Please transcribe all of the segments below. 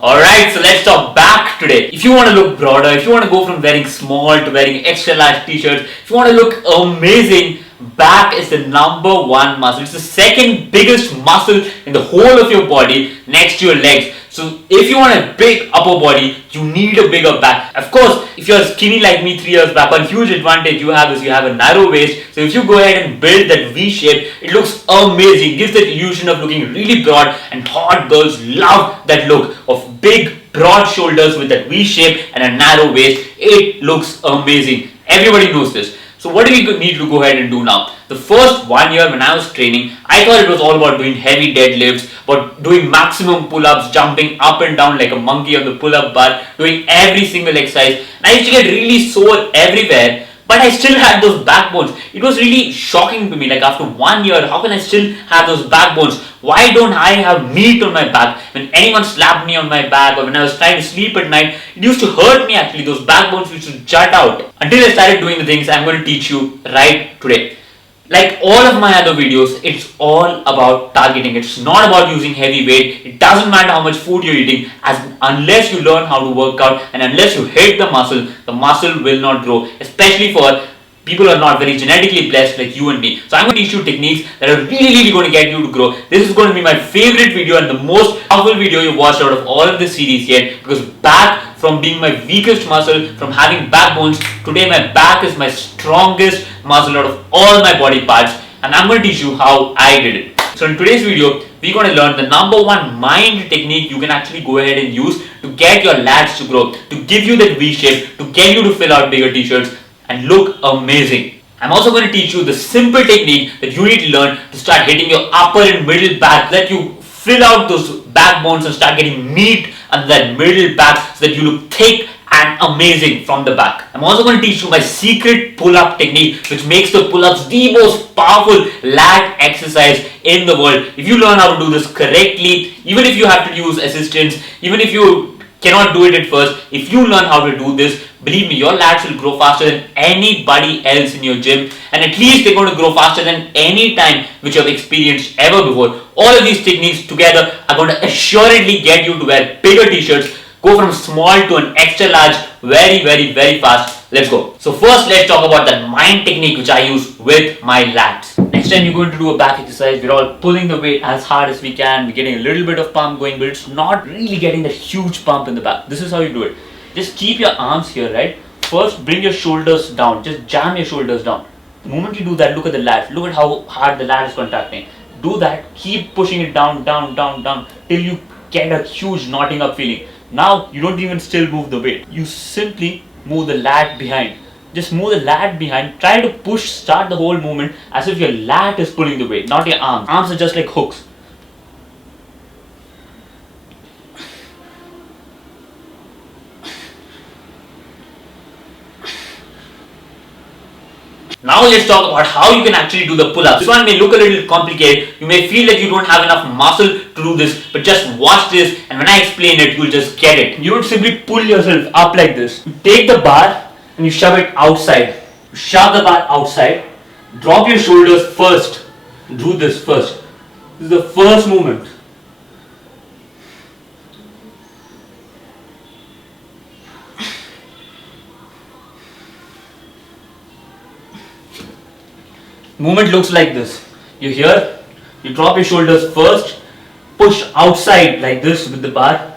Alright, so let's talk back today. If you want to look broader, if you want to go from wearing small to wearing extra large t-shirts, if you want to look amazing, back is the number one muscle. It's the second biggest muscle in the whole of your body next to your legs. So if you want a big upper body, you need a bigger back. Of course, if you're skinny like me 3 years back, one huge advantage you have is you have a narrow waist. So if you go ahead and build that V shape, it looks amazing. It gives the illusion of looking really broad, and hot girls love that look of big broad shoulders with that V shape and a narrow waist. It looks amazing. Everybody knows this. So what do we need to go ahead and do now? The first 1 year when I was training, I thought it was all about doing heavy deadlifts, about doing maximum pull-ups, jumping up and down like a monkey on the pull-up bar, doing every single exercise. And I used to get really sore everywhere, but I still had those backbones. It was really shocking to me, like after 1 year, how can I still have those backbones? Why don't I have meat on my back? When anyone slapped me on my back or when I was trying to sleep at night, it used to hurt me actually. Those backbones used to jut out. Until I started doing the things I'm going to teach you right today. Like all of my other videos, it's all about targeting. It's not about using heavy weight. It doesn't matter how much food you're eating, unless you learn how to work out and unless you hit the muscle will not grow. Especially for people who are not very genetically blessed like you and me. So I'm going to teach you techniques that are really going to get you to grow. This is going to be my favorite video and the most powerful video you've watched out of all of the series yet, because back from being my weakest muscle, from having backbones, today my back is my strongest muscle out of all my body parts, and I'm going to teach you how I did it. So in today's video, we're going to learn the number one mind technique you can actually go ahead and use to get your lats to grow, to give you that V shape, to get you to fill out bigger t-shirts and look amazing. I'm also going to teach you the simple technique that you need to learn to start hitting your upper and middle back, let you fill out those backbones and start getting meat on that middle back so that you look thick and amazing from the back. I'm also going to teach you my secret pull-up technique, which makes the pull-ups the most powerful lat exercise in the world. If you learn how to do this correctly, even if you have to use assistance, even if you cannot do it at first, if you learn how to do this, believe me, your lats will grow faster than anybody else in your gym, and at least they're going to grow faster than any time which you have experienced ever before. All of these techniques together are going to assuredly get you to wear bigger t-shirts, go from small to an extra large very fast. Let's go. So first let's talk about that mind technique which I use with my lats. Next time you're going to do a back exercise, we're all pulling the weight as hard as we can, we're getting a little bit of pump going, but it's not really getting that huge pump in the back. This is how you do it. Just keep your arms here, right? First bring your shoulders down, just jam your shoulders down. The moment you do that, look at the lats, look at how hard the lat is contracting. Do that, keep pushing it down till you get a huge knotting up feeling. Now you don't even still move the weight, you simply move the lat behind. Just move the lat behind, try to push, start the whole movement as if your lat is pulling the weight, not your arms. Arms are just like hooks. Now let's talk about how you can actually do the pull-ups. This one may look a little complicated. You may feel that you don't have enough muscle to do this, but just watch this and when I explain it, you'll just get it. You don't simply pull yourself up like this. You take the bar and you shove it outside. You shove the bar outside. Drop your shoulders first. Do this first. This is the first movement. Movement looks like this. You here, you drop your shoulders first, push outside like this with the bar.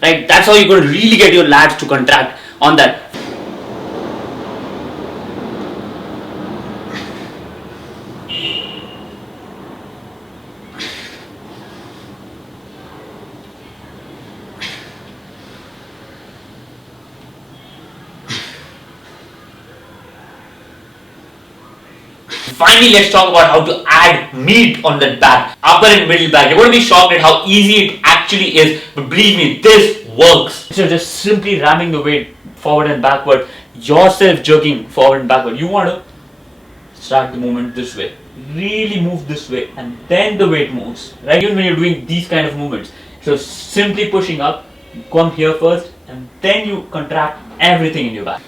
Right, that's how you're going to really get your lats to contract on that. Finally, let's talk about how to add meat on that back, upper and middle back. You're going to be shocked at how easy it actually is, but believe me, this works. So just simply ramming the weight forward and backward, yourself jerking forward and backward. You want to start the movement this way, really move this way, and then the weight moves, right? Even when you're doing these kind of movements. So simply pushing up, you come here first, and then you contract everything in your back.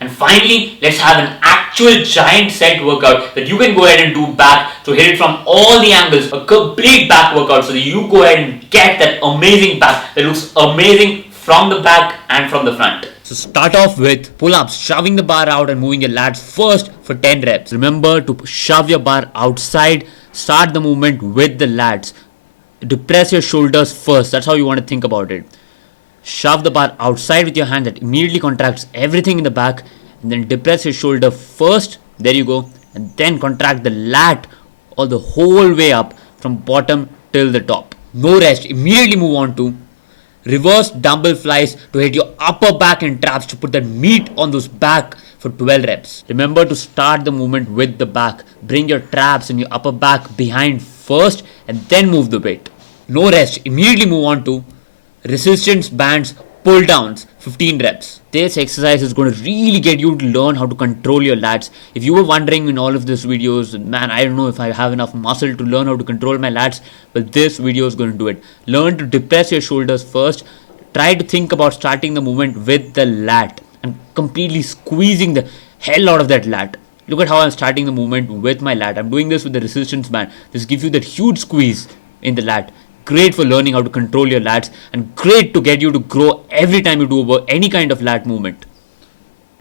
And finally, let's have an actual giant set workout that you can go ahead and do back to hit it from all the angles, a complete back workout so that you go ahead and get that amazing back that looks amazing from the back and from the front. So start off with pull-ups, shoving the bar out and moving your lats first for 10 reps. Remember to shove your bar outside, start the movement with the lats. Depress your shoulders first, that's how you want to think about it. Shove the bar outside with your hand, that immediately contracts everything in the back, and then depress your shoulder first, there you go, and then contract the lat all the whole way up from bottom till the top. No rest, immediately move on to reverse dumbbell flies to hit your upper back and traps to put that meat on those back for 12 reps. Remember to start the movement with the back. Bring your traps and your upper back behind first and then move the weight. No rest, immediately move on to resistance bands pull downs 15 reps. This exercise is going to really get you to learn how to control your lats. If you were wondering in all of these videos, man, I don't know if I have enough muscle to learn how to control my lats, but this video is going to do it. Learn to depress your shoulders first. Try to think about starting the movement with the lat and completely squeezing the hell out of that lat. Look at how I'm starting the movement with my lat. I'm doing this with the resistance band. This gives you that huge squeeze in the lat. Great for learning how to control your lats and great to get you to grow every time you do any kind of lat movement.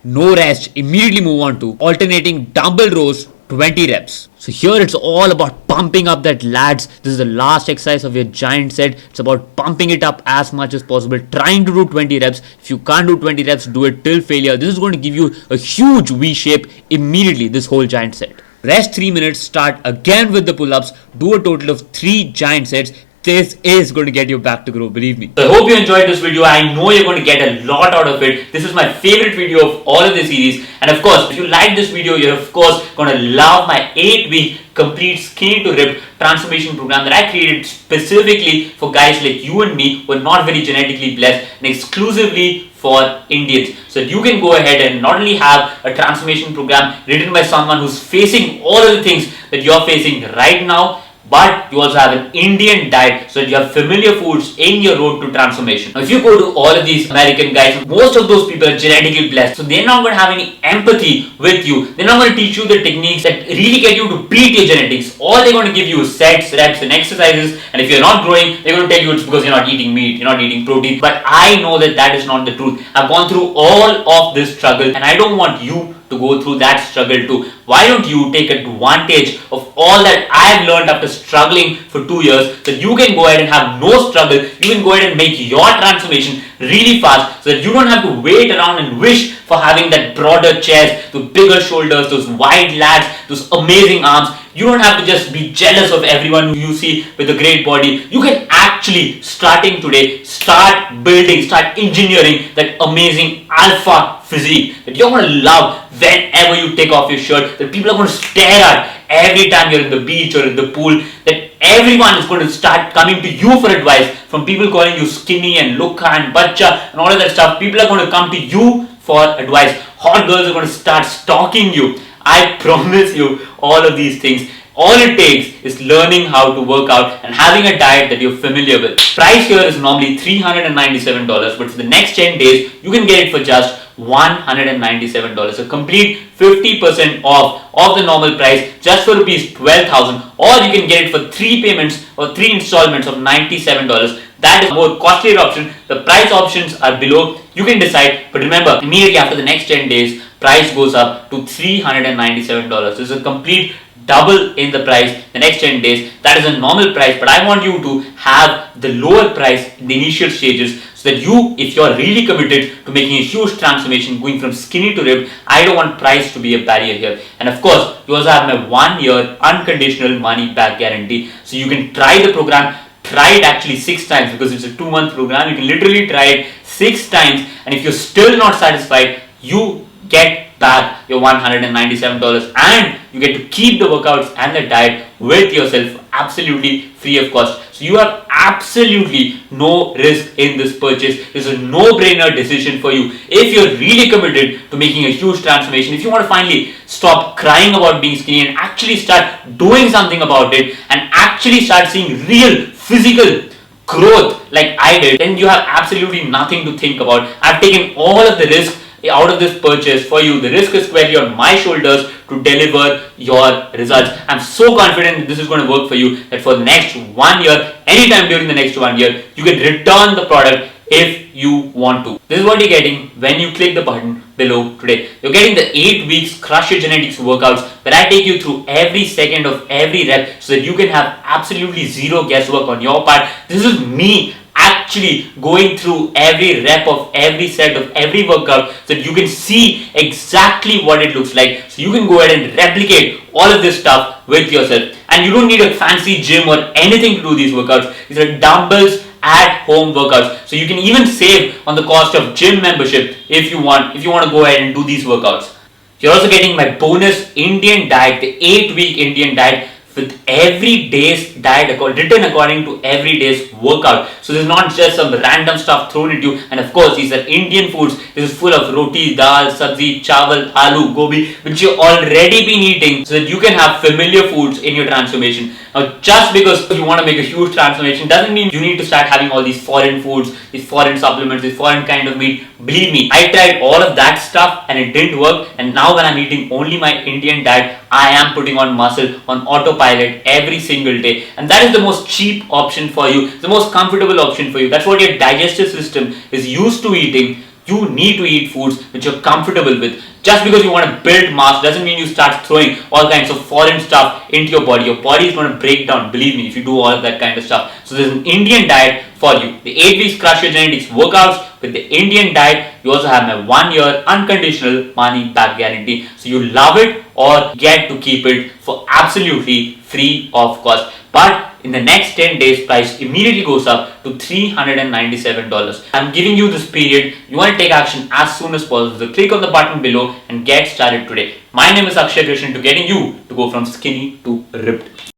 No rest, immediately move on to alternating dumbbell rows 20 reps. So here it's all about pumping up that lats. This is the last exercise of your giant set. It's about pumping it up as much as possible, trying to do 20 reps. If you can't do 20 reps, do it till failure. This is going to give you a huge V shape immediately, this whole giant set. Rest 3 minutes, start again with the pull-ups, do a total of 3 giant sets. This is going to get you back to grow, believe me. So I hope you enjoyed this video. I know you're going to get a lot out of it. This is my favorite video of all of the series. And of course, if you like this video, you're of course going to love my 8-week complete skinny to ripped transformation program that I created specifically for guys like you and me who are not very genetically blessed and exclusively for Indians. So that you can go ahead and not only have a transformation program written by someone who's facing all of the things that you're facing right now, but you also have an Indian diet so that you have familiar foods in your road to transformation. Now, if you go to all of these American guys, most of those people are genetically blessed, so they're not going to have any empathy with you. They're not going to teach you the techniques that really get you to beat your genetics. All they're going to give you is sets, reps and exercises, and if you're not growing, they're going to tell you it's because you're not eating meat, you're not eating protein. But I know that that is not the truth. I've gone through all of this struggle and I don't want you to go through that struggle too. Why don't you take advantage of all that I've learned after struggling for 2 years, so that you can go ahead and have no struggle. You can go ahead and make your transformation really fast so that you don't have to wait around and wish for having that broader chest, those bigger shoulders, those wide lats, those amazing arms. You don't have to just be jealous of everyone who you see with a great body. You can actually, starting today, start building, start engineering that amazing alpha physique that you're going to love whenever you take off your shirt, that people are going to stare at every time you're in the beach or in the pool, that everyone is going to start coming to you for advice, from people calling you skinny and lukha and bacha and all of that stuff. People are going to come to you for advice. Hot girls are going to start stalking you. I promise you all of these things. All it takes is learning how to work out and having a diet that you're familiar with. Price here is normally $397, but for the next 10 days, you can get it for just $197. A complete 50% off of the normal price just for rupees 12,000, or you can get it for 3 payments or 3 installments of $97. That is a more costlier option. The price options are below. You can decide, but remember, immediately after the next 10 days, price goes up to $397. This is a complete double in the price the next 10 days. That is a normal price, but I want you to have the lower price in the initial stages so that you, if you're really committed to making a huge transformation, going from skinny to ripped, I don't want price to be a barrier here. And of course, you also have my 1-year unconditional money back guarantee, so you can try the program. Try it actually 6 times because it's a 2-month program. You can literally try it 6 times, and if you're still not satisfied, you get back your $197 and you get to keep the workouts and the diet with yourself absolutely free of cost. So you have absolutely no risk in this purchase. It's a no-brainer decision for you. If you're really committed to making a huge transformation, if you want to finally stop crying about being skinny and actually start doing something about it and actually start seeing real physical growth like I did, then you have absolutely nothing to think about. I've taken all of the risk out of this purchase for you. The risk is squarely on my shoulders to deliver your results. I'm so confident that this is going to work for you, that for the next 1 year, anytime during the next 1 year, you can return the product if you want to. This is what you're getting when you click the button below today. You're getting the 8 weeks Crush Your Genetics workouts where I take you through every second of every rep so that you can have absolutely zero guesswork on your part. This is me actually going through every rep of every set of every workout so that you can see exactly what it looks like, so you can go ahead and replicate all of this stuff with yourself. And you don't need a fancy gym or anything to do these workouts. These are dumbbells at home workouts, so you can even save on the cost of gym membership if you want to go ahead and do these workouts. You're also getting my bonus Indian diet, the 8-week Indian diet, with every day's diet written according to every day's workout. So this is not just some random stuff thrown at you. And of course, these are Indian foods. This is full of roti, dal, sabzi, chawal, aloo, gobi, which you've already been eating, so that you can have familiar foods in your transformation. Now, just because you want to make a huge transformation doesn't mean you need to start having all these foreign foods, these foreign supplements, this foreign kind of meat. Believe me, I tried all of that stuff and it didn't work. And now when I'm eating only my Indian diet, I am putting on muscle on autopilot every single day. And that is the most cheap option for you, the most comfortable option for you. That's what your digestive system is used to eating. You need to eat foods which you're comfortable with. Just because you want to build mass doesn't mean you start throwing all kinds of foreign stuff into your body. Your body is going to break down, believe me, if you do all of that kind of stuff. So there's an Indian diet for you. The 8 weeks Crush Your Genetics workouts with the Indian diet. You also have my 1 year unconditional money back guarantee. So you love it or get to keep it for absolutely free of cost. But in the next 10 days, price immediately goes up to $397. I'm giving you this period. You want to take action as soon as possible. So click on the button below and get started today. My name is Akshay Krishnan, to getting you to go from skinny to ripped.